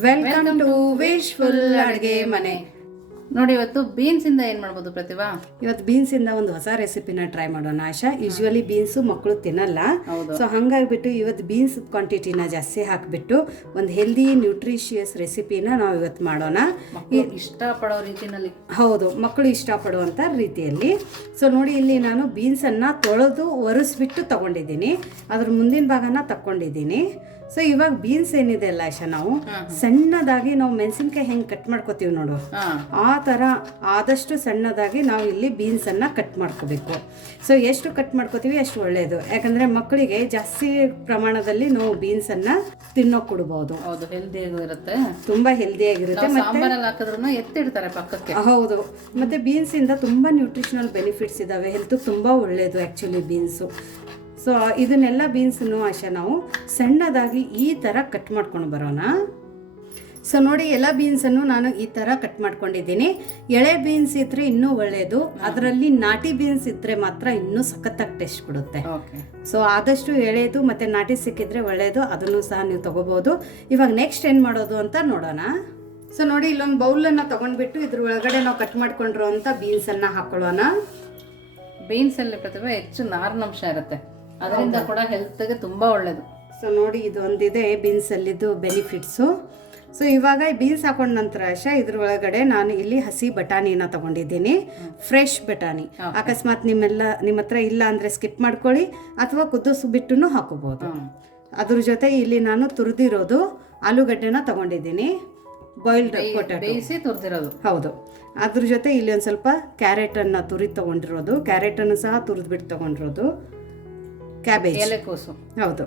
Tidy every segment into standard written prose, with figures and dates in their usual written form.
Welcome to wishful ಅಡುಗೆ ಮನೆ. ನೋಡಿ, ಇವತ್ತು ಬೀನ್ಸ್ ಇಂದ ಏನ್ ಮಾಡ್ಬೋದು ಪ್ರತಿಭಾ? ಇವತ್ತು ಬೀನ್ಸ್ ಇಂದ ಒಂದು ಹೊಸ ರೆಸಿಪಿನ ಟ್ರೈ ಮಾಡೋಣ ಆಶಾ. ಯೂಶುವಲಿ ಬೀನ್ಸ್ ಮಕ್ಕಳು ತಿನ್ನಲ್ಲ, ಹೌದು. ಸೊ ಹಂಗಾಗ್ಬಿಟ್ಟು ಇವತ್ತು ಬೀನ್ಸ್ ಕ್ವಾಂಟಿಟಿನ ಜಾಸ್ತಿ ಹಾಕಿಬಿಟ್ಟು ಒಂದು ಹೆಲ್ದಿ ನ್ಯೂಟ್ರಿಷಿಯಸ್ ರೆಸಿಪಿನ ನಾವು ಇವತ್ತು ಮಾಡೋಣ. ಇಷ್ಟಪಡೋ ರೀತಿನಲ್ಲಿ. ಹೌದು, ಮಕ್ಕಳು ಇಷ್ಟಪಡುವಂಥ ರೀತಿಯಲ್ಲಿ. ಸೊ ನೋಡಿ, ಇಲ್ಲಿ ನಾನು ಬೀನ್ಸನ್ನು ತೊಳೆದು ಒರೆಸ್ಬಿಟ್ಟು ತಗೊಂಡಿದ್ದೀನಿ, ಅದ್ರ ಮುಂದಿನ ಭಾಗನ ತಕ್ಕೊಂಡಿದ್ದೀನಿ. ಸೊ ಇವಾಗ ಬೀನ್ಸ್ ಏನಿದೆ ಅಲ್ಲ ಆಶಾ, ನಾವು ಸಣ್ಣದಾಗಿ ನಾವು ಮೆಣಸಿನ್ಕಾಯಿ ಹೆಂಗೆ ಕಟ್ ಮಾಡ್ಕೋತೀವಿ ನೋಡು, ಆ ಥರ ಆದಷ್ಟು ಸಣ್ಣದಾಗಿ ನಾವು ಇಲ್ಲಿ ಬೀನ್ಸನ್ನು ಕಟ್ ಮಾಡ್ಕೋಬೇಕು. ಸೊ ಎಷ್ಟು ಕಟ್ ಮಾಡ್ಕೋತೀವಿ ಅಷ್ಟು ಒಳ್ಳೆಯದು, ಯಾಕಂದರೆ ಮಕ್ಕಳಿಗೆ ಜಾಸ್ತಿ ಪ್ರಮಾಣದಲ್ಲಿ ನಾವು ಬೀನ್ಸನ್ನು ತಿನ್ನೋಕೆ ಕೊಡ್ಬೋದು. ಹೌದು, ಹೆಲ್ದಿಯಾಗೂ ಇರುತ್ತೆ, ತುಂಬ ಹೆಲ್ದಿಯಾಗಿರುತ್ತೆ. ಸಾಂಬಾರಲ್ಲಿ ಹಾಕಿದ್ರು ಎತ್ತಿಡ್ತಾರೆ ಪಕ್ಕಕ್ಕೆ. ಹೌದು, ಮತ್ತು ಬೀನ್ಸಿಂದ ತುಂಬ ನ್ಯೂಟ್ರಿಷನಲ್ ಬೆನಿಫಿಟ್ಸ್ ಇದ್ದಾವೆ, ಹೆಲ್ತ್ಗೆ ತುಂಬ ಒಳ್ಳೆಯದು ಆ್ಯಕ್ಚುಲಿ ಬೀನ್ಸು. ಸೊ ಇದನ್ನೆಲ್ಲ ಬೀನ್ಸನ್ನು ಆಶಾ ನಾವು ಸಣ್ಣದಾಗಿ ಈ ಥರ ಕಟ್ ಮಾಡ್ಕೊಂಡು ಬರೋಣ. ಸೊ ನೋಡಿ, ಎಲ್ಲ ಬೀನ್ಸನ್ನು ನಾನು ಈ ಥರ ಕಟ್ ಮಾಡ್ಕೊಂಡಿದ್ದೀನಿ. ಎಳೆ ಬೀನ್ಸ್ ಇದ್ದರೆ ಇನ್ನೂ ಒಳ್ಳೆಯದು, ಅದರಲ್ಲಿ ನಾಟಿ ಬೀನ್ಸ್ ಇದ್ದರೆ ಮಾತ್ರ ಇನ್ನೂ ಸಖತ್ತಾಗಿ ಟೇಸ್ಟ್ ಕೊಡುತ್ತೆ. ಸೊ ಆದಷ್ಟು ಎಳೆದು ಮತ್ತು ನಾಟಿ ಸಿಕ್ಕಿದ್ರೆ ಒಳ್ಳೆಯದು, ಅದನ್ನು ಸಹ ನೀವು ತೊಗೋಬೋದು. ಇವಾಗ ನೆಕ್ಸ್ಟ್ ಏನು ಮಾಡೋದು ಅಂತ ನೋಡೋಣ. ಸೊ ನೋಡಿ, ಇಲ್ಲೊಂದು ಬೌಲನ್ನು ತೊಗೊಂಡ್ಬಿಟ್ಟು ಇದ್ರ ಒಳಗಡೆ ನಾವು ಕಟ್ ಮಾಡ್ಕೊಂಡಿರೋ ಅಂಥ ಬೀನ್ಸನ್ನು ಹಾಕೊಳ್ಳೋಣ. ಬೀನ್ಸಲ್ಲಿ ಪ್ರತಿಭಾ ಹೆಚ್ಚು ನಾರಿನಂಶ ಇರುತ್ತೆ, ಅದರಿಂದ ಕೂಡ ಹೆಲ್ತ್ಗೆ ತುಂಬ ಒಳ್ಳೆಯದು. ಸೊ ನೋಡಿ, ಇದು ಒಂದಿದೆ ಬೀನ್ಸಲ್ಲಿದ್ದು ಬೆನಿಫಿಟ್ಸು. ಸೊ ಇವಾಗ ಬೀನ್ಸ್ ಹಾಕೊಂಡ ನಂತರ ಆಶಾ ಇದ್ರ ಒಳಗಡೆ ನಾನು ಇಲ್ಲಿ ಹಸಿ ಬಟಾಣಿನ ತಗೊಂಡಿದ್ದೀನಿ, ಫ್ರೆಶ್ ಬಟಾಣಿ. ಅಕಸ್ಮಾತ್ ನಿಮ್ಮ ಹತ್ರ ಇಲ್ಲ ಅಂದರೆ ಸ್ಕಿಪ್ ಮಾಡ್ಕೊಳ್ಳಿ, ಅಥವಾ ಕುದಿಸ್ಬಿಟ್ಟು ಹಾಕೋಬೋದು. ಅದ್ರ ಜೊತೆ ಇಲ್ಲಿ ನಾನು ತುರಿದಿರೋದು ಆಲೂಗಡ್ಡೆನ ತಗೊಂಡಿದ್ದೀನಿ, ಬಾಯ್ಲ್ಡ್ ಪೊಟ್ಯಾಟೊ ಬೇಯಿಸಿ ತುರಿದಿರೋದು. ಹೌದು, ಅದ್ರ ಜೊತೆ ಇಲ್ಲಿ ಒಂದು ಸ್ವಲ್ಪ ಕ್ಯಾರೆಟನ್ನು ತುರಿದು ತೊಗೊಂಡಿರೋದು, ಕ್ಯಾರೆಟನ್ನು ಸಹ ತುರಿದ್ಬಿಟ್ಟು ತೊಗೊಂಡಿರೋದು, ಕ್ಯಾಬೇಜ್ ಎಲೆಕೋಸು, ಹೌದು,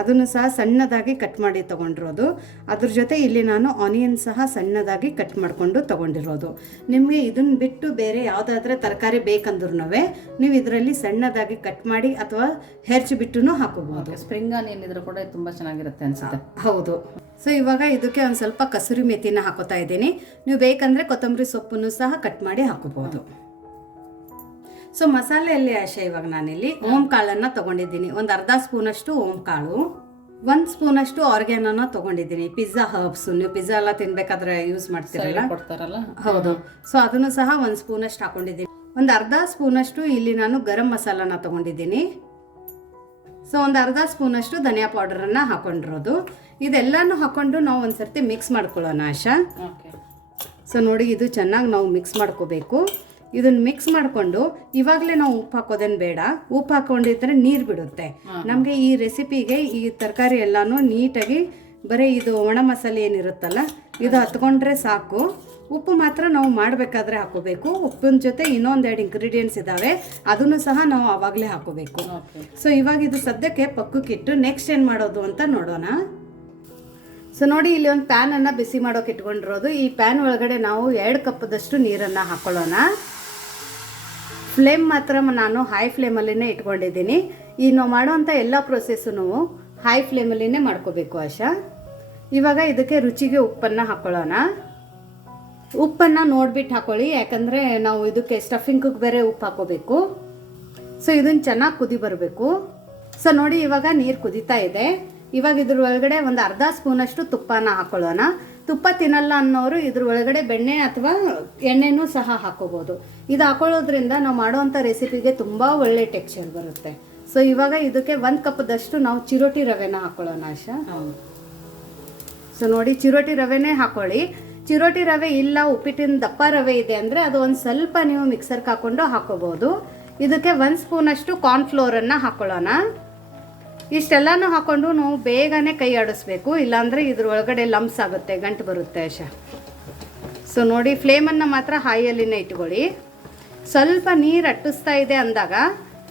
ಅದನ್ನು ಸಹ ಸಣ್ಣದಾಗಿ ಕಟ್ ಮಾಡಿ ತೊಗೊಂಡಿರೋದು. ಅದ್ರ ಜೊತೆ ಇಲ್ಲಿ ನಾನು ಆನಿಯನ್ ಸಹ ಸಣ್ಣದಾಗಿ ಕಟ್ ಮಾಡಿಕೊಂಡು ತೊಗೊಂಡಿರೋದು. ನಿಮಗೆ ಇದನ್ನು ಬಿಟ್ಟು ಬೇರೆ ಯಾವುದಾದ್ರೆ ತರಕಾರಿ ಬೇಕಂದ್ರೂ ನೀವು ಇದರಲ್ಲಿ ಸಣ್ಣದಾಗಿ ಕಟ್ ಮಾಡಿ ಅಥವಾ ಹೆರ್ಚಿಬಿಟ್ಟು ಹಾಕೋಬಹುದು. ಸ್ಪ್ರಿಂಗ್ ಆನಿಯನ್ ಇದ್ರೂ ಕೂಡ ತುಂಬ ಚೆನ್ನಾಗಿರುತ್ತೆ ಅನ್ಸುತ್ತೆ. ಹೌದು. ಸೊ ಇವಾಗ ಇದಕ್ಕೆ ಒಂದು ಸ್ವಲ್ಪ ಕಸೂರಿ ಮೆಥಿನ ಹಾಕೋತಾ ಇದ್ದೀನಿ. ನೀವು ಬೇಕಂದರೆ ಕೊತ್ತಂಬರಿ ಸೊಪ್ಪನ್ನು ಸಹ ಕಟ್ ಮಾಡಿ ಹಾಕೋಬಹುದು. ಸೊ ಮಸಾಲೆಯಲ್ಲಿ ಆಶಾ ಇವಾಗ ನಾನಿಲ್ಲಿ ಓಂ ಕಾಳನ್ನು ತೊಗೊಂಡಿದ್ದೀನಿ, ಒಂದು ಅರ್ಧ ಸ್ಪೂನಷ್ಟು ಓಂ ಕಾಳು, 1 ಸ್ಪೂನಷ್ಟು ಆರ್ಗ್ಯಾನೋನ ತೊಗೊಂಡಿದ್ದೀನಿ. ಪಿಜ್ಜಾ ಹರ್ಬ್ಸು, ನೀವು ಪಿಜ್ಜಾ ಎಲ್ಲ ತಿನ್ಬೇಕಾದ್ರೆ ಯೂಸ್ ಮಾಡ್ತೀರಲ್ಲ, ಕೊಡ್ತಾರಲ್ಲ, ಹೌದು. ಸೊ ಅದನ್ನು ಸಹ 1 ಸ್ಪೂನಷ್ಟು ಹಾಕೊಂಡಿದ್ದೀನಿ. ಒಂದು ಅರ್ಧ ಸ್ಪೂನಷ್ಟು ಇಲ್ಲಿ ನಾನು ಗರಂ ಮಸಾಲಾನ ತೊಗೊಂಡಿದ್ದೀನಿ. ಸೊ ಒಂದು ಅರ್ಧ ಸ್ಪೂನಷ್ಟು ಧನಿಯಾ ಪೌಡರನ್ನು ಹಾಕೊಂಡಿರೋದು. ಇದೆಲ್ಲನೂ ಹಾಕೊಂಡು ನಾವು ಒಂದು ಸರ್ತಿ ಮಿಕ್ಸ್ ಮಾಡ್ಕೊಳ್ಳೋಣ ಆಶಾ. ಸೊ ನೋಡಿ, ಇದು ಚೆನ್ನಾಗಿ ನಾವು ಮಿಕ್ಸ್ ಮಾಡ್ಕೋಬೇಕು. ಇದನ್ನು ಮಿಕ್ಸ್ ಮಾಡಿಕೊಂಡು ಇವಾಗಲೇ ನಾವು ಉಪ್ಪು ಹಾಕೋದೇನು ಬೇಡ, ಉಪ್ಪು ಹಾಕೊಂಡಿದ್ರೆ ನೀರು ಬಿಡುತ್ತೆ ನಮಗೆ. ಈ ರೆಸಿಪಿಗೆ ಈ ತರಕಾರಿ ಎಲ್ಲನೂ ನೀಟಾಗಿ ಬರೀ ಇದು ಒಣ ಮಸಾಲೆ ಏನಿರುತ್ತಲ್ಲ ಇದು ಹತ್ಕೊಂಡ್ರೆ ಸಾಕು. ಉಪ್ಪು ಮಾತ್ರ ನಾವು ಮಾಡಬೇಕಾದ್ರೆ ಹಾಕೋಬೇಕು. ಉಪ್ಪಿನ ಜೊತೆ ಇನ್ನೊಂದೆರಡು ಇಂಗ್ರೀಡಿಯೆಂಟ್ಸ್ ಇದ್ದಾವೆ, ಅದನ್ನು ಸಹ ನಾವು ಆವಾಗಲೇ ಹಾಕೋಬೇಕು. ಸೊ ಇವಾಗ ಇದು ಸದ್ಯಕ್ಕೆ ಪಕ್ಕಕ್ಕಿಟ್ಟು ನೆಕ್ಸ್ಟ್ ಏನು ಮಾಡೋದು ಅಂತ ನೋಡೋಣ. ಸೊ ನೋಡಿ, ಇಲ್ಲಿ ಒಂದು ಪ್ಯಾನನ್ನು ಬಿಸಿ ಮಾಡೋಕೆ ಇಟ್ಕೊಂಡಿರೋದು. ಈ ಪ್ಯಾನ್ ಒಳಗಡೆ ನಾವು 2 ಕಪ್ದಷ್ಟು ನೀರನ್ನು ಹಾಕೊಳ್ಳೋಣ. ಫ್ಲೇಮ್ ಮಾತ್ರ ನಾನು ಹೈ ಫ್ಲೇಮಲ್ಲಿನೇ ಇಟ್ಕೊಂಡಿದ್ದೀನಿ. ಈ ನಾವು ಮಾಡೋವಂಥ ಎಲ್ಲ ಪ್ರೊಸೆಸ್ಸು ಹೈ ಫ್ಲೇಮಲ್ಲಿನೇ ಮಾಡ್ಕೋಬೇಕು ಆಶಾ. ಇವಾಗ ಇದಕ್ಕೆ ರುಚಿಗೆ ಉಪ್ಪನ್ನು ಹಾಕೊಳ್ಳೋಣ. ಉಪ್ಪನ್ನು ನೋಡ್ಬಿಟ್ಟು ಹಾಕೊಳ್ಳಿ, ಯಾಕಂದರೆ ನಾವು ಇದಕ್ಕೆ ಸ್ಟಫಿಂಗಿಗೆ ಬೇರೆ ಉಪ್ಪು ಹಾಕೋಬೇಕು. ಸೊ ಇದನ್ನು ಚೆನ್ನಾಗಿ ಕುದಿ ಬರಬೇಕು. ಸೊ ನೋಡಿ, ಇವಾಗ ನೀರು ಕುದೀತಾ ಇದೆ. ಇವಾಗ ಇದ್ರ ಒಳಗಡೆ ಒಂದು ಅರ್ಧ ಸ್ಪೂನಷ್ಟು ತುಪ್ಪನ ಹಾಕೊಳ್ಳೋಣ. ತುಪ್ಪ ತಿನ್ನಲ್ಲ ಅನ್ನೋರು ಇದ್ರ ಒಳಗಡೆ ಬೆಣ್ಣೆ ಅಥವಾ ಎಣ್ಣೆನೂ ಸಹ ಹಾಕೋಬೋದು. ಇದು ಹಾಕೊಳ್ಳೋದ್ರಿಂದ ನಾವು ಮಾಡೋವಂಥ ರೆಸಿಪಿಗೆ ತುಂಬ ಒಳ್ಳೆ ಟೆಕ್ಸ್ಚರ್ ಬರುತ್ತೆ. ಸೊ ಇವಾಗ ಇದಕ್ಕೆ 1 ಕಪ್ದಷ್ಟು ನಾವು ಚಿರೋಟಿ ರವೆನ ಹಾಕೊಳ್ಳೋಣ ಆಶಾ. ಸೊ ನೋಡಿ, ಚಿರೋಟಿ ರವೆನೇ ಹಾಕೊಳ್ಳಿ. ಚಿರೋಟಿ ರವೆ ಇಲ್ಲ, ಉಪ್ಪಿಟ್ಟಿನ ದಪ್ಪ ರವೆ ಇದೆ ಅಂದರೆ ಅದು ಒಂದು ಸ್ವಲ್ಪ ನೀವು ಮಿಕ್ಸರ್ಗೆ ಹಾಕ್ಕೊಂಡು ಹಾಕೋಬೋದು. ಇದಕ್ಕೆ 1 ಸ್ಪೂನಷ್ಟು ಕಾರ್ನ್ಫ್ಲೋರನ್ನು ಹಾಕೊಳ್ಳೋಣ. ಇಷ್ಟೆಲ್ಲನೂ ಹಾಕ್ಕೊಂಡು ನಾವು ಬೇಗನೆ ಕೈ ಆಡಿಸ್ಬೇಕು, ಇಲ್ಲಾಂದರೆ ಇದ್ರ ಒಳಗಡೆ ಲಂಪ್ಸ್ ಆಗುತ್ತೆ, ಗಂಟು ಬರುತ್ತೆ ಆಶಾ. ಸೊ ನೋಡಿ, ಫ್ಲೇಮನ್ನು ಮಾತ್ರ ಹೈಯಲ್ಲಿನೇ ಇಟ್ಕೊಳ್ಳಿ. ಸ್ವಲ್ಪ ನೀರು ಅಟ್ಟಿಸ್ತಾ ಇದೆ ಅಂದಾಗ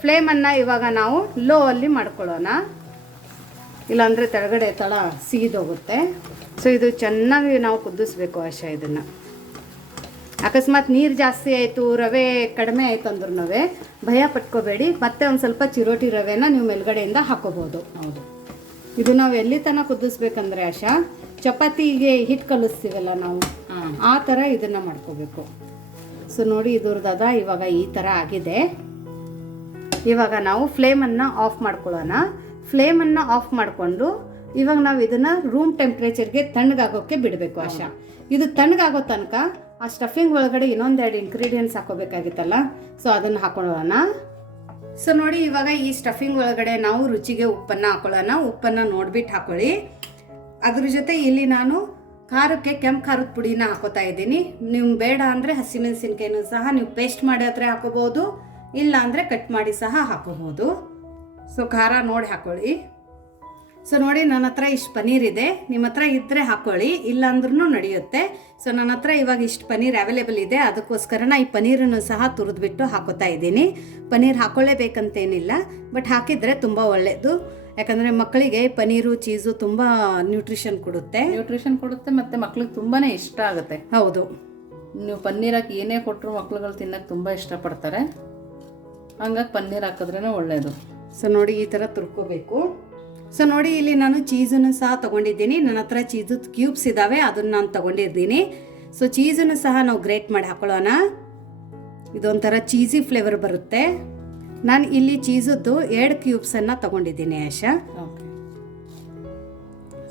ಫ್ಲೇಮನ್ನು ಇವಾಗ ನಾವು ಲೋ ಅಲ್ಲಿ ಮಾಡ್ಕೊಳ್ಳೋಣ, ಇಲ್ಲಾಂದರೆ ಕೆಳಗಡೆ ತಳ ಸೀದೋಗುತ್ತೆ. ಸೊ ಇದು ಚೆನ್ನಾಗಿ ನಾವು ಕುದಿಸ್ಬೇಕು ಆಶಾ. ಇದನ್ನು ಅಕಸ್ಮಾತ್ ನೀರು ಜಾಸ್ತಿ ಆಯಿತು, ರವೆ ಕಡಿಮೆ ಆಯಿತು ಅಂದ್ರೂ ಭಯ ಪಟ್ಕೋಬೇಡಿ, ಮತ್ತೆ ಒಂದು ಸ್ವಲ್ಪ ಚಿರೋಟಿ ರವೆನ ನೀವು ಮೇಲ್ಗಡೆಯಿಂದ ಹಾಕೋಬೋದು. ಹೌದು, ಇದು ನಾವು ಎಲ್ಲಿ ತನಕ ಕುದಿಸ್ಬೇಕಂದ್ರೆ ಆಶಾ, ಚಪಾತಿಗೆ ಹಿಟ್ಟು ಕಲಿಸ್ತೀವಲ್ಲ ನಾವು, ಆ ಥರ ಇದನ್ನು ಮಾಡ್ಕೋಬೇಕು. ಸೊ ನೋಡಿ, ಇದ್ರದ್ದು ಇವಾಗ ಈ ಥರ ಆಗಿದೆ. ಇವಾಗ ನಾವು ಫ್ಲೇಮನ್ನು ಆಫ್ ಮಾಡ್ಕೊಳ್ಳೋಣ. ಫ್ಲೇಮನ್ನು ಆಫ್ ಮಾಡಿಕೊಂಡು ಇವಾಗ ನಾವು ಇದನ್ನು ರೂಮ್ ಟೆಂಪ್ರೇಚರ್ಗೆ ತಣ್ಣಗಾಗೋಕ್ಕೆ ಬಿಡಬೇಕು ಆಶಾ. ಇದು ತಣ್ಣಗಾಗೋ ತನಕ ಆ ಸ್ಟಫಿಂಗ್ ಒಳಗಡೆ ಇನ್ನೊಂದೆರಡು ಇಂಗ್ರೀಡಿಯೆಂಟ್ಸ್ ಹಾಕೋಬೇಕಾಗಿತ್ತಲ್ಲ, ಸೊ ಅದನ್ನು ಹಾಕೊಳ್ಳೋಣ. ಸೊ ನೋಡಿ, ಇವಾಗ ಈ ಸ್ಟಫಿಂಗ್ ಒಳಗಡೆ ನಾವು ರುಚಿಗೆ ಉಪ್ಪನ್ನು ಹಾಕೊಳ್ಳೋಣ. ಉಪ್ಪನ್ನು ನೋಡ್ಬಿಟ್ಟು ಹಾಕೊಳ್ಳಿ. ಅದ್ರ ಜೊತೆ ಇಲ್ಲಿ ನಾನು ಖಾರಕ್ಕೆ ಕೆಂಪು ಖಾರದ ಪುಡಿನ ಹಾಕೋತಾ ಇದ್ದೀನಿ. ನೀವು ಬೇಡ ಅಂದರೆ ಹಸಿಮೆಣಸಿನ್ಕಾಯಿನೂ ಸಹ ನೀವು ಪೇಸ್ಟ್ ಮಾಡಿ ಆದರೆ ಹಾಕೋಬೋದು, ಇಲ್ಲ ಅಂದರೆ ಕಟ್ ಮಾಡಿ ಸಹ ಹಾಕೋಬೋದು. ಸೊ ಖಾರ ನೋಡಿ ಹಾಕೊಳ್ಳಿ. ಸೊ ನೋಡಿ, ನನ್ನ ಹತ್ರ ಇಷ್ಟು ಪನ್ನೀರ್ ಇದೆ. ನಿಮ್ಮ ಹತ್ರ ಇದ್ದರೆ ಹಾಕೊಳ್ಳಿ, ಇಲ್ಲ ಅಂದ್ರೂ ನಡೆಯುತ್ತೆ. ಸೊ ನನ್ನ ಹತ್ರ ಇವಾಗ ಇಷ್ಟು ಪನ್ನೀರ್ ಅವೈಲೇಬಲ್ ಇದೆ, ಅದಕ್ಕೋಸ್ಕರ ಈ ಪನ್ನೀರನ್ನು ಸಹ ತುರಿದ್ಬಿಟ್ಟು ಹಾಕೋತಾ ಇದ್ದೀನಿ. ಪನ್ನೀರ್ ಹಾಕೊಳ್ಳೇಬೇಕಂತೇನಿಲ್ಲ, ಬಟ್ ಹಾಕಿದರೆ ತುಂಬ ಒಳ್ಳೆಯದು. ಯಾಕಂದರೆ ಮಕ್ಕಳಿಗೆ ಪನ್ನೀರು ಚೀಸು ತುಂಬ ನ್ಯೂಟ್ರಿಷನ್ ಕೊಡುತ್ತೆ ಮತ್ತು ಮಕ್ಳಿಗೆ ತುಂಬಾ ಇಷ್ಟ ಆಗುತ್ತೆ. ಹೌದು, ನೀವು ಪನ್ನೀರ್ ಹಾಕಿ ಏನೇ ಕೊಟ್ಟರು ಮಕ್ಳುಗಳು ತಿನ್ನೋಕೆ ತುಂಬ ಇಷ್ಟಪಡ್ತಾರೆ. ಹಂಗಾಗಿ ಪನ್ನೀರ್ ಹಾಕಿದ್ರೇ ಒಳ್ಳೆಯದು. ಸೊ ನೋಡಿ, ಈ ಥರ ತುರ್ಕೋಬೇಕು. ಸೊ ನೋಡಿ, ಇಲ್ಲಿ ನಾನು ಚೀಸನ್ನು ಸಹ ತೊಗೊಂಡಿದ್ದೀನಿ. ನನ್ನ ಹತ್ರ ಚೀಸು ಕ್ಯೂಬ್ಸ್ ಇದ್ದಾವೆ, ಅದನ್ನು ನಾನು ತೊಗೊಂಡಿದ್ದೀನಿ. ಸೊ ಚೀಸನ್ನು ಸಹ ನಾವು ಗ್ರೇಟ್ ಮಾಡಿ ಹಾಕೊಳ್ಳೋಣ. ಇದೊಂಥರ ಚೀಸಿ ಫ್ಲೇವರ್ ಬರುತ್ತೆ. ನಾನು ಇಲ್ಲಿ ಚೀಸದ್ದು 2 ಕ್ಯೂಬ್ಸನ್ನು ತೊಗೊಂಡಿದ್ದೀನಿ ಆಶಾ. ಓಕೆ.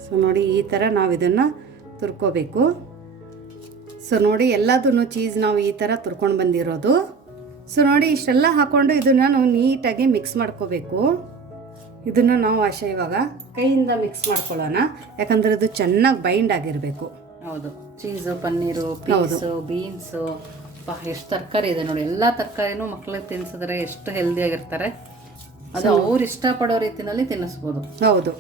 ಸೊ ನೋಡಿ, ಈ ಥರ ನಾವು ಇದನ್ನು ತುರ್ಕೋಬೇಕು. ಸೊ ನೋಡಿ, ಎಲ್ಲದನ್ನು ಚೀಸ್ ನಾವು ಈ ಥರ ತುರ್ಕೊಂಡು ಬಂದಿರೋದು. ಸೊ ನೋಡಿ, ಇಷ್ಟೆಲ್ಲ ಹಾಕ್ಕೊಂಡು ಇದನ್ನು ನಾವು ನೀಟಾಗಿ ಮಿಕ್ಸ್ ಮಾಡ್ಕೋಬೇಕು. ಇದನ್ನು ನಾವು ಆಶಾ ಇವಾಗ ಕೈಯಿಂದ ಮಿಕ್ಸ್ ಮಾಡ್ಕೊಳ್ಳೋಣ, ಯಾಕಂದರೆ ಅದು ಚೆನ್ನಾಗಿ ಬೈಂಡ್ ಆಗಿರಬೇಕು. ಹೌದು, ಚೀಸು, ಪನ್ನೀರು, ಪೀಸು, ಬೀನ್ಸು, ಎಷ್ಟು ತರಕಾರಿ ಇದೆ ನೋಡಿ. ಎಲ್ಲ ತರಕಾರಿನೂ ಮಕ್ಳಿಗೆ ತಿನ್ಸಿದ್ರೆ ಎಷ್ಟು ಹೆಲ್ದಿಯಾಗಿರ್ತಾರೆ. ಅದು ಅವ್ರು ಇಷ್ಟಪಡೋ ರೀತಿಯಲ್ಲಿ ತಿನ್ನಿಸ್ಬೋದು. ಹೌದು.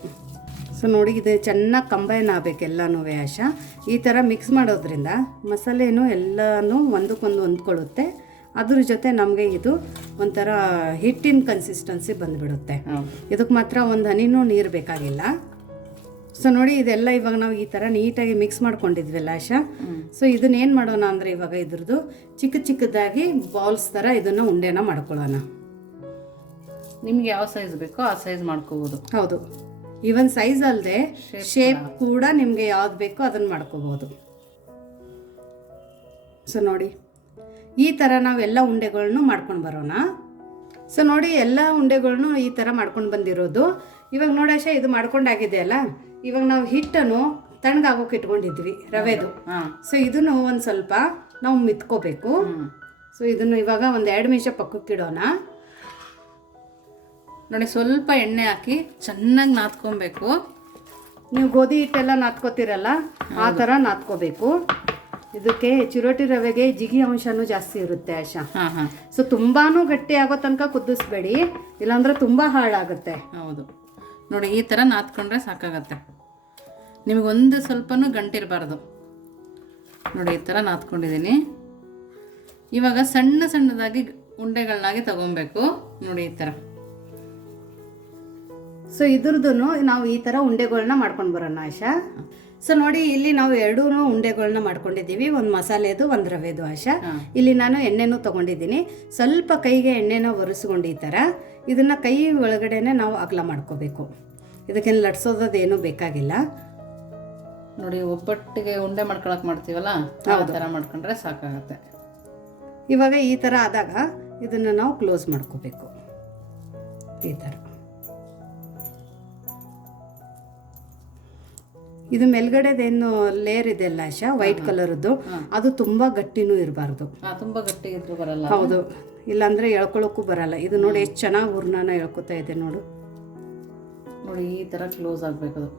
ಸೊ ನೋಡಿ, ಇದು ಚೆನ್ನಾಗಿ ಕಂಬೈನ್ ಆಗಬೇಕು ಎಲ್ಲನೂ ಆಶಾ. ಈ ಥರ ಮಿಕ್ಸ್ ಮಾಡೋದ್ರಿಂದ ಮಸಾಲೆನೂ ಎಲ್ಲನೂ ಒಂದಕ್ಕೊಂದು ಹೊಂದ್ಕೊಳ್ಳುತ್ತೆ. ಅದ್ರ ಜೊತೆ ನಮಗೆ ಇದು ಒಂಥರ ಹಿಟ್ಟಿನ ಕನ್ಸಿಸ್ಟೆನ್ಸಿ ಬಂದುಬಿಡುತ್ತೆ. ಇದಕ್ಕೆ ಮಾತ್ರ ಒಂದು ಹನಿನೂ ನೀರು ಬೇಕಾಗಿಲ್ಲ. ಸೊ ನೋಡಿ, ಇದೆಲ್ಲ ಇವಾಗ ನಾವು ಈ ಥರ ನೀಟಾಗಿ ಮಿಕ್ಸ್ ಮಾಡ್ಕೊಂಡಿದ್ವಲ್ಲ ಆಶಾ. ಸೊ ಇದನ್ನೇನು ಮಾಡೋಣ ಅಂದರೆ ಇವಾಗ ಇದ್ರದ್ದು ಚಿಕ್ಕದಾಗಿ ಬಾಲ್ಸ್ ಥರ ಇದನ್ನು ಉಂಡೆನ ಮಾಡ್ಕೊಳ್ಳೋಣ. ನಿಮ್ಗೆ ಯಾವ ಸೈಜ್ ಬೇಕೋ ಆ ಸೈಜ್ ಮಾಡ್ಕೋಬೋದು. ಹೌದು, ಈವನ್ ಸೈಜ್ ಅಲ್ಲದೆ ಶೇಪ್ ಕೂಡ ನಿಮಗೆ ಯಾವ್ದು ಬೇಕೋ ಅದನ್ನು ಮಾಡ್ಕೋಬೋದು. ಸೊ ನೋಡಿ, ಈ ಥರ ನಾವೆಲ್ಲ ಉಂಡೆಗಳನ್ನು ಮಾಡ್ಕೊಂಡು ಬರೋಣ. ಸೊ ನೋಡಿ, ಎಲ್ಲ ಉಂಡೆಗಳನ್ನು ಈ ಥರ ಮಾಡ್ಕೊಂಡು ಬಂದಿರೋದು. ಇವಾಗ ನೋಡಿ ಆಶಾ, ಇದು ಮಾಡ್ಕೊಂಡಾಗಿದೆ ಅಲ್ಲ. ಇವಾಗ ನಾವು ಹಿಟ್ಟನ್ನು ತಣ್ಣಗಾಗೋಕೆ ಇಟ್ಕೊಂಡಿದ್ವಿ, ರವೆದು. ಸೊ ಇದನ್ನು ಒಂದು ಸ್ವಲ್ಪ ನಾವು ಮಿತ್ಕೋಬೇಕು. ಸೊ ಇದನ್ನು ಇವಾಗ ಒಂದು 2 ನಿಮಿಷ ಪಕ್ಕಕ್ಕಿಡೋಣ. ನೋಡಿ, ಸ್ವಲ್ಪ ಎಣ್ಣೆ ಹಾಕಿ ಚೆನ್ನಾಗಿ ನಾದ್ಕೊಬೇಕು. ನೀವು ಗೋಧಿ ಹಿಟ್ಟೆಲ್ಲ ನಾದ್ಕೋತಿರಲ್ಲ, ಆ ಥರ ನಾದ್ಕೋಬೇಕು. ಇದಕ್ಕೆ ಚಿರೋಟಿ ರವೆಗೆ ಜಿಗಿ ಅಂಶನೂ ಜಾಸ್ತಿ ಇರುತ್ತೆ ಆಶಾ. ಸೊ ತುಂಬಾನು ಗಟ್ಟಿ ಆಗೋ ತನಕ ಕುದಿಸ್ಬೇಡಿ, ಇಲ್ಲಾಂದ್ರೆ ತುಂಬ ಹಾಳಾಗುತ್ತೆ. ಹೌದು ನೋಡಿ, ಈ ಥರ ನಾದ್ಕೊಂಡ್ರೆ ಸಾಕಾಗತ್ತೆ. ನಿಮಗೊಂದು ಸ್ವಲ್ಪನೂ ಗಂಟಿರಬಾರ್ದು. ನೋಡಿ, ಈ ಥರ ನಾದ್ಕೊಂಡಿದ್ದೀನಿ. ಇವಾಗ ಸಣ್ಣದಾಗಿ ಉಂಡೆಗಳನ್ನಾಗಿ ತಗೊಬೇಕು. ನೋಡಿ, ಈ ಥರ. ಸೊ ಇದ್ರದ್ದು ನಾವು ಈ ಥರ ಉಂಡೆಗಳನ್ನ ಮಾಡ್ಕೊಂಡು ಬರೋಣ ಆಶಾ. ಸೊ ನೋಡಿ, ಇಲ್ಲಿ ನಾವು 2 ಉಂಡೆಗಳನ್ನ ಮಾಡ್ಕೊಂಡಿದ್ದೀವಿ, ಒಂದು ಮಸಾಲೆದು, ಒಂದು ರವೆದು ಆಶಾ. ಇಲ್ಲಿ ನಾನು ಎಣ್ಣೆನೂ ತೊಗೊಂಡಿದ್ದೀನಿ. ಸ್ವಲ್ಪ ಕೈಗೆ ಎಣ್ಣೆನ ಒರೆಸ್ಕೊಂಡು ಈ ಥರ ಇದನ್ನು ಕೈ ಒಳಗಡೆನೆ ನಾವು ಅಗಲ ಮಾಡ್ಕೋಬೇಕು. ಇದಕ್ಕೇನು ಲಟ್ಸೋದೇನು ಬೇಕಾಗಿಲ್ಲ. ನೋಡಿ, ಒಬ್ಬಟ್ಟಿಗೆ ಉಂಡೆ ಮಾಡ್ತೀವಲ್ಲ, ಆ ಥರ ಮಾಡ್ಕೊಂಡ್ರೆ ಸಾಕಾಗತ್ತೆ. ಇವಾಗ ಈ ಥರ ಆದಾಗ ಇದನ್ನು ನಾವು ಕ್ಲೋಸ್ ಮಾಡ್ಕೋಬೇಕು ಈ ಥರ. ಇದು ಮೇಲ್ಗಡೆದೇನು ಲೇಯರ್ ಇದೆ ಅಲ್ಲ ಆಶಾ, ವೈಟ್ ಕಲರ್ದು, ಅದು ತುಂಬ ಗಟ್ಟಿನೂ ಇರಬಾರ್ದು. ತುಂಬ ಗಟ್ಟಿ ಇದ್ರೂ ಬರಲ್ಲ. ಹೌದು, ಇಲ್ಲಾಂದರೆ ಎಳ್ಕೊಳ್ಳೋಕ್ಕೂ ಬರಲ್ಲ. ಇದು ನೋಡಿ ಎಷ್ಟು ಚೆನ್ನಾಗಿ ಹೂರ್ಣನ ಎಳ್ಕೊತಾ ಇದೆ ನೋಡು. ನೋಡಿ, ಈ ಥರ ಕ್ಲೋಸ್ ಆಗಬೇಕು ಅದು.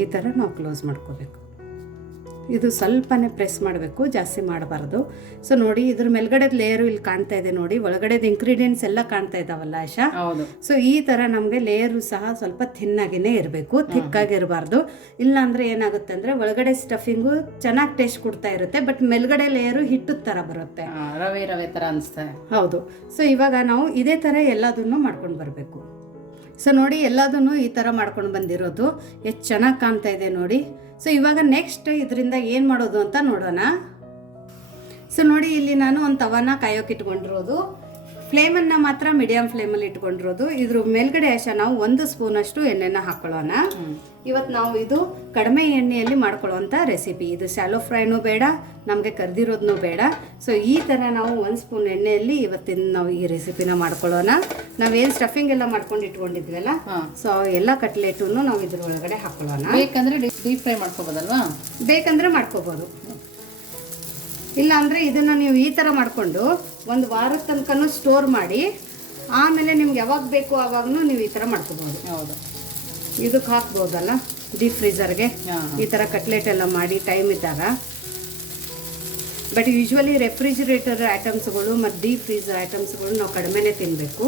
ಈ ಥರ ನಾವು ಕ್ಲೋಸ್ ಮಾಡ್ಕೋಬೇಕು. ಇದು ಸ್ವಲ್ಪನೇ ಪ್ರೆಸ್ ಮಾಡಬೇಕು, ಜಾಸ್ತಿ ಮಾಡಬಾರ್ದು. ಸೊ ನೋಡಿ, ಇದ್ರ ಮೇಲ್ಗಡೆ ಲೇಯರು ಇಲ್ಲಿ ಕಾಣ್ತಾ ಇದೆ ನೋಡಿ, ಒಳಗಡೆದು ಇಂಗ್ರೀಡಿಯೆಂಟ್ಸ್ ಎಲ್ಲ ಕಾಣ್ತಾ ಇದ್ದಾವಲ್ಲ ಆಶಾ. ಹೌದು. ಸೊ ಈ ಥರ ನಮಗೆ ಲೇಯರು ಸಹ ಸ್ವಲ್ಪ ಥಿನ್ನಾಗಿನೇ ಇರಬೇಕು, ಥಿಕ್ಕಾಗಿರಬಾರ್ದು. ಇಲ್ಲಾಂದರೆ ಏನಾಗುತ್ತೆ ಅಂದರೆ ಒಳಗಡೆ ಸ್ಟಫಿಂಗು ಚೆನ್ನಾಗಿ ಟೇಸ್ಟ್ ಕೊಡ್ತಾ ಇರುತ್ತೆ, ಬಟ್ ಮೇಲ್ಗಡೆ ಲೇಯರು ಹಿಟ್ಟು ಥರ ಬರುತ್ತೆ, ರವೆ ಥರ ಅನಿಸ್ತಾ. ಹೌದು. ಸೊ ಇವಾಗ ನಾವು ಇದೇ ಥರ ಎಲ್ಲದನ್ನು ಮಾಡ್ಕೊಂಡು ಬರಬೇಕು. ಸೊ ನೋಡಿ, ಎಲ್ಲದನ್ನು ಈ ಥರ ಮಾಡ್ಕೊಂಡು ಬಂದಿರೋದು ಎಷ್ಟು ಚೆನ್ನಾಗಿ ಕಾಣ್ತಾ ಇದೆ ನೋಡಿ. ಸೊ ಇವಾಗ ನೆಕ್ಸ್ಟ್ ಇದರಿಂದ ಏನು ಮಾಡೋದು ಅಂತ ನೋಡೋಣ. ಸೊ ನೋಡಿ, ಇಲ್ಲಿ ನಾನು ಒಂದು ತವಾನ ಕಾಯೋಕೆ ಇಟ್ಕೊಂಡಿರೋದು. ಫ್ಲೇಮನ್ನು ಮಾತ್ರ ಮೀಡಿಯಂ ಫ್ಲೇಮಲ್ಲಿ ಇಟ್ಕೊಂಡಿರೋದು. ಇದ್ರ ಮೇಲ್ಗಡೆ ಆಶಾ ನಾವು 1 ಸ್ಪೂನಷ್ಟು ಎಣ್ಣೆನ ಹಾಕೊಳ್ಳೋಣ. ಇವತ್ತು ನಾವು ಇದು ಕಡಿಮೆ ಎಣ್ಣೆಯಲ್ಲಿ ಮಾಡ್ಕೊಳ್ಳೋವಂಥ ರೆಸಿಪಿ. ಇದು ಶಾಲೋ ಫ್ರೈನೂ ಬೇಡ, ನಮಗೆ ಕರ್ದಿರೋದನ್ನೂ ಬೇಡ. ಸೊ ಈ ಥರ ನಾವು 1 ಸ್ಪೂನ್ ಎಣ್ಣೆಯಲ್ಲಿ ಇವತ್ತಿನ ನಾವು ಈ ರೆಸಿಪಿನ ಮಾಡ್ಕೊಳ್ಳೋಣ. ನಾವೇನು ಸ್ಟಫಿಂಗ್ ಎಲ್ಲ ಮಾಡ್ಕೊಂಡು ಇಟ್ಕೊಂಡಿದ್ವಲ್ಲ, ಸೊ ಎಲ್ಲ ಕಟ್ಲೆಟನ್ನು ನಾವು ಇದ್ರ ಒಳಗಡೆ ಹಾಕೊಳ್ಳೋಣ. ಬೇಕಂದ್ರೆ ಡೀಪ್ ಫ್ರೈ ಮಾಡ್ಕೋಬೋದಲ್ವಾ? ಬೇಕಂದ್ರೆ ಮಾಡ್ಕೋಬೋದು, ಇಲ್ಲ ಅಂದರೆ ಇದನ್ನು ನೀವು ಈ ಥರ ಮಾಡಿಕೊಂಡು 1 ವಾರದ ತನಕನೂ ಸ್ಟೋರ್ ಮಾಡಿ ಆಮೇಲೆ ನಿಮ್ಗೆ ಯಾವಾಗ ಬೇಕು ಆವಾಗೂ ನೀವು ಈ ಥರ ಮಾಡ್ಕೋಬೋದು. ಹೌದು, ಇದಕ್ಕೆ ಹಾಕ್ಬೋದಲ್ಲ ಡೀಪ್ ಫ್ರೀಜರ್ಗೆ ಈ ಥರ ಕಟ್ಲೆಟ್ ಎಲ್ಲ ಮಾಡಿ ಟೈಮ್ ಇದ್ದಾಗ. ಬಟ್ ಯೂಶ್ವಲಿ ರೆಫ್ರಿಜಿರೇಟರ್ ಐಟಮ್ಸ್ಗಳು ಮತ್ತು ಡೀಪ್ ಫ್ರೀಜರ್ ಐಟಮ್ಸ್ಗಳು ನಾವು ಕಡಿಮೆನೇ ತಿನ್ನಬೇಕು.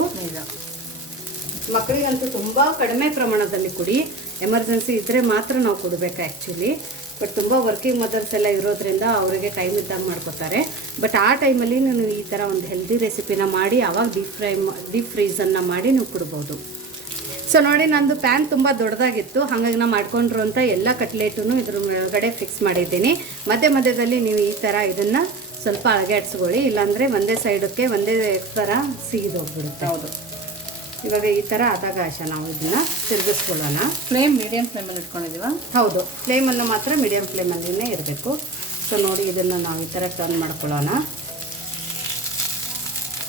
ಮಕ್ಕಳಿಗಂತೂ ತುಂಬ ಕಡಿಮೆ ಪ್ರಮಾಣದಲ್ಲಿ ಕೊಡಿ, ಎಮರ್ಜೆನ್ಸಿ ಇದ್ದರೆ ಮಾತ್ರ ನಾವು ಕೊಡಬೇಕು ಆ್ಯಕ್ಚುಲಿ. ಬಟ್ ತುಂಬ ವರ್ಕಿಂಗ್ ಮದರ್ಸ್ ಎಲ್ಲ ಇರೋದ್ರಿಂದ ಅವರಿಗೆ ಟೈಮ್ ಇದ್ದಾಗ ಮಾಡ್ಕೋತಾರೆ. ಬಟ್ ಆ ಟೈಮಲ್ಲಿ ನೀವು ಈ ಥರ ಒಂದು ಹೆಲ್ದಿ ರೆಸಿಪಿನ ಮಾಡಿ ಆವಾಗ ಡೀಪ್ ಫ್ರೀಸನ್ನು ಮಾಡಿ ನೀವು ಕೊಡ್ಬೋದು. ಸೊ ನೋಡಿ, ನಂದು ಪ್ಯಾನ್ ತುಂಬ ದೊಡ್ಡದಾಗಿತ್ತು, ಹಾಗಾಗಿ ನಾನು ಮಾಡ್ಕೊಂಡಿರುವಂಥ ಎಲ್ಲ ಕಟ್ಲೆಟನ್ನು ಇದ್ರ ಒಳಗಡೆ ಫಿಕ್ಸ್ ಮಾಡಿದ್ದೀನಿ. ಮಧ್ಯದಲ್ಲಿ ನೀವು ಈ ಥರ ಇದನ್ನು ಸ್ವಲ್ಪ ಅಳಗಾಡ್ಸ್ಕೊಳ್ಳಿ, ಇಲ್ಲಾಂದರೆ ಒಂದೇ ಸೈಡಕ್ಕೆ ಒಂದೇ ಥರ ಸಿಗಿದೋಗ್ಬಿಡುತ್ತೆ. ಹೌದು, ಇವಾಗ ಈ ಥರ ಆದಾಗ ಆಶಾ ನಾವು ಇದನ್ನು ತಿರುಗಿಸ್ಕೊಳ್ಳೋಣ. ಫ್ಲೇಮ್ ಮೀಡಿಯಂ ಫ್ಲೇಮಲ್ಲಿ ಇಟ್ಕೊಂಡಿದ್ದೀವ? ಹೌದು, ಫ್ಲೇಮನ್ನು ಮಾತ್ರ ಮೀಡಿಯಂ ಫ್ಲೇಮಲ್ಲಿನೇ ಇರಬೇಕು. ಸೊ ನೋಡಿ, ಇದನ್ನು ನಾವು ಈ ಥರ ಟರ್ನ್ ಮಾಡ್ಕೊಳ್ಳೋಣ.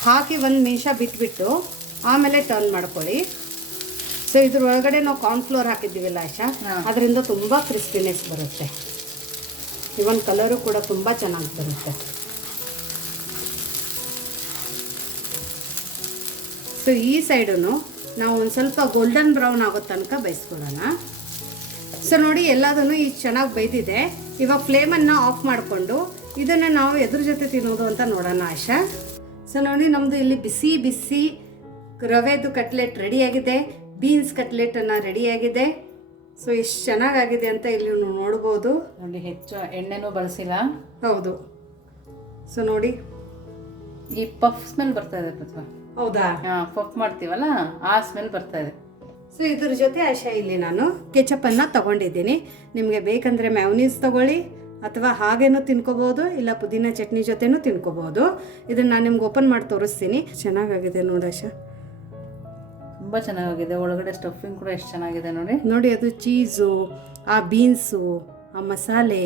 ಹಾಕಿ 1 ನಿಮಿಷ ಬಿಟ್ಬಿಟ್ಟು ಆಮೇಲೆ ಟರ್ನ್ ಮಾಡ್ಕೊಳ್ಳಿ. ಸೊ ಇದ್ರ ಒಳಗಡೆ ನಾವು ಕಾರ್ನ್ಫ್ಲೋರ್ ಹಾಕಿದ್ದೀವಲ್ಲ ಆಶಾ, ಅದರಿಂದ ತುಂಬ ಕ್ರಿಸ್ಪಿನೆಸ್ ಬರುತ್ತೆ. ಇವನ್ ಕಲರು ಕೂಡ ತುಂಬ ಚೆನ್ನಾಗಿ ಬರುತ್ತೆ. ಸೊ ಈ ಸೈಡನ್ನು ನಾವು ಒಂದು ಸ್ವಲ್ಪ ಗೋಲ್ಡನ್ ಬ್ರೌನ್ ಆಗೋ ತನಕ ಬೇಯಿಸ್ಕೊಳ್ಳೋಣ. ಸೊ ನೋಡಿ, ಎಲ್ಲದನ್ನು ಈಗ ಚೆನ್ನಾಗಿ ಬೇಯ್ದಿದೆ. ಇವಾಗ ಫ್ಲೇಮನ್ನು ಆಫ್ ಮಾಡಿಕೊಂಡು ಇದನ್ನು ನಾವು ಎದ್ರ ಜೊತೆ ತಿನ್ನೋದು ಅಂತ ನೋಡೋಣ ಆಶಾ. ಸೊ ನೋಡಿ, ನಮ್ಮದು ಇಲ್ಲಿ ಬಿಸಿ ಬಿಸಿ ರವೆದು ಕಟ್ಲೆಟ್ ರೆಡಿಯಾಗಿದೆ, ಬೀನ್ಸ್ ಕಟ್ಲೆಟನ್ನು ರೆಡಿಯಾಗಿದೆ. ಸೊ ಎಷ್ಟು ಚೆನ್ನಾಗಾಗಿದೆ ಅಂತ ಇಲ್ಲಿ ನೀವು ನೋಡ್ಬೋದು. ನೋಡಿ, ಹೆಚ್ಚು ಎಣ್ಣೆನೂ ಬಳಸಿಲ್ಲ. ಹೌದು. ಸೊ ನೋಡಿ, ಈ ಪಫ್ ಸ್ಮೆಲ್ ಬರ್ತಾ ಇದೆ ಪ್ರತಿಭಾ. ಹೌದಾ? ಪಫ್ ಮಾಡ್ತೀವಲ್ಲ, ಆ ಸ್ಮೆಲ್ ಬರ್ತಾ ಇದೆ. ಸೊ ಇದ್ರ ಜೊತೆ ಆಶಾ ಇಲ್ಲಿ ನಾನು ಕೆಚಪನ್ನು ತೊಗೊಂಡಿದ್ದೀನಿ. ನಿಮಗೆ ಬೇಕಂದರೆ ಮ್ಯಾಯೋನೀಸ್ ತೊಗೊಳ್ಳಿ, ಅಥವಾ ಹಾಗೇನೂ ತಿನ್ಕೋಬೋದು, ಇಲ್ಲ ಪುದೀನ ಚಟ್ನಿ ಜೊತೆನೂ ತಿನ್ಕೋಬೋದು. ಇದನ್ನು ನಾನು ನಿಮ್ಗೆ ಓಪನ್ ಮಾಡಿ ತೋರಿಸ್ತೀನಿ. ಚೆನ್ನಾಗಾಗಿದೆ ನೋಡಿ ಆಶಾ, ತುಂಬ ಚೆನ್ನಾಗಿದೆ. ಒಳಗಡೆ ಸ್ಟಫಿಂಗ್ ಕೂಡ ಎಷ್ಟು ಚೆನ್ನಾಗಿದೆ ನೋಡಿ. ನೋಡಿ, ಅದು ಚೀಸು, ಆ ಬೀನ್ಸು, ಆ ಮಸಾಲೆ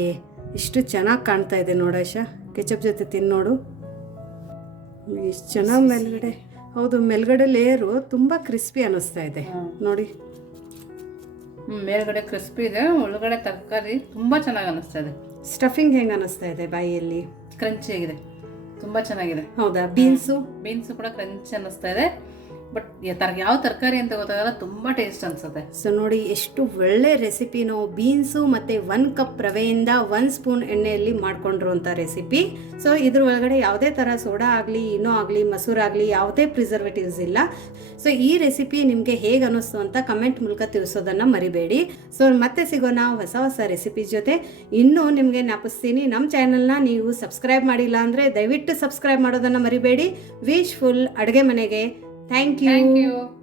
ಎಷ್ಟು ಚೆನ್ನಾಗಿ ಕಾಣ್ತಾ ಇದೆ ನೋಡಾಶಾ. ಕೆಚಪ್ ಜೊತೆ ತಿನ್ನೋಡು ಎಷ್ಟು ಚೆನ್ನಾಗಿ ಮೇಲ್ಗಡೆ. ಹೌದು, ಮೇಲ್ಗಡೆ ಲೇಯರು ತುಂಬ ಕ್ರಿಸ್ಪಿ ಅನ್ನಿಸ್ತಾ ಇದೆ ನೋಡಿ. ಮೇಲ್ಗಡೆ ಕ್ರಿಸ್ಪಿ ಇದೆ, ಒಳಗಡೆ ತರಕಾರಿ ತುಂಬ ಚೆನ್ನಾಗಿ ಅನ್ನಿಸ್ತಾ ಇದೆ. ಸ್ಟಫಿಂಗ್ ಹೆಂಗೆ ಅನ್ನಿಸ್ತಾ ಇದೆ ಬಾಯಿಯಲ್ಲಿ? ಕ್ರಂಚಿ ಆಗಿದೆ, ತುಂಬ ಚೆನ್ನಾಗಿದೆ. ಹೌದಾ? ಬೀನ್ಸು ಕೂಡ ಕ್ರಂಚಿ ಅನ್ನಿಸ್ತಾ ಇದೆ. ಬಟ್ ಯಾವ ತರಕಾರಿ ಅಂತ ಗೊತ್ತಾಗಲ್ಲ, ತುಂಬ ಟೇಸ್ಟ್ ಅನ್ಸುತ್ತೆ. ಸೊ ನೋಡಿ, ಎಷ್ಟು ಒಳ್ಳೆ ರೆಸಿಪಿ. ನಾವು ಬೀನ್ಸು ಮತ್ತು 1 ಕಪ್ ರವೆಯಿಂದ 1 ಸ್ಪೂನ್ ಎಣ್ಣೆಯಲ್ಲಿ ಮಾಡ್ಕೊಂಡಿರುವಂಥ ರೆಸಿಪಿ. ಸೊ ಇದ್ರ ಒಳಗಡೆ ಯಾವುದೇ ಥರ ಸೋಡಾ ಆಗಲಿ, ಇನ್ನೂ ಆಗಲಿ, ಮೊಸರಾಗಲಿ, ಯಾವುದೇ ಪ್ರಿಸರ್ವೇಟಿವ್ಸ್ ಇಲ್ಲ. ಸೊ ಈ ರೆಸಿಪಿ ನಿಮಗೆ ಹೇಗೆ ಅನ್ನಿಸ್ತು ಅಂತ ಕಮೆಂಟ್ ಮೂಲಕ ತಿಳಿಸೋದನ್ನು ಮರಿಬೇಡಿ. ಸೊ ಮತ್ತೆ ಸಿಗೋಣ ಹೊಸ ರೆಸಿಪಿ ಜೊತೆ. ಇನ್ನೂ ನಿಮಗೆ ಜ್ಞಾಪಿಸ್ತೀನಿ, ನಮ್ಮ ಚಾನಲ್ನ ನೀವು ಸಬ್ಸ್ಕ್ರೈಬ್ ಮಾಡಿಲ್ಲ ಅಂದರೆ ದಯವಿಟ್ಟು ಸಬ್ಸ್ಕ್ರೈಬ್ ಮಾಡೋದನ್ನು ಮರಿಬೇಡಿ. ವಿಶ್ ಫುಲ್ ಅಡುಗೆ ಮನೆಗೆ. Thank you.